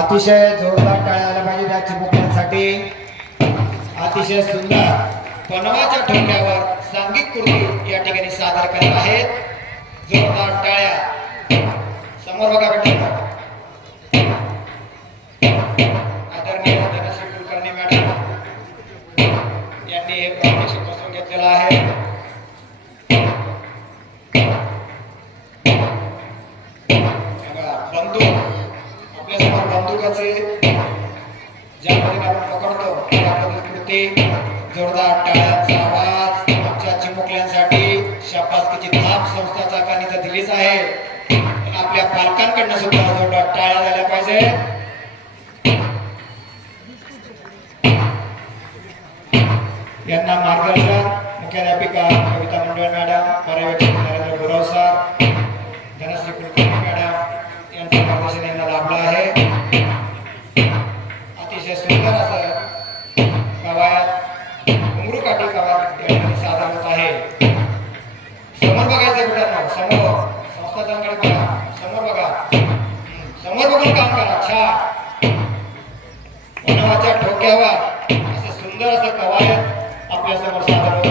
अतिशय जोरदार टाळ्या आल्या पाहिजे त्या चिमुकल्यांसाठी. अतिशय सुंदर पनवाच्या ठोक्यावर सांघिक कृती या ठिकाणी सादर करत आहेत. जोरदार टाळ्या. समोर बघा बेटा आदरणीय बंदुकाचे ज्या पद्धतीने आपण पकडतो त्या पद्धती जोरदार टाळ्यांचा आवाज आमच्या चिमुकल्यांसाठी शापासकीची थाप संस्था चाकांनी तर दिलीच आहे. पण आपल्या पालकांकडनं सुद्धा जोरदार टाळ्या झाल्या पाहिजे. यांना मार्गदर्शन मुख्याध्यापिका कविता मंडळ अतिशय सुंदर असं गावात घुंगरू काठी गावात या होत आहे. समोर बघायचं मित्रांनो समोर. संस्थांकडे बघा. समोर बघा. समोर बघून काम करा. छान वनवाच्या ठोक्यावर असं सुंदर असं कवायत आपल्यासमोर सादर होत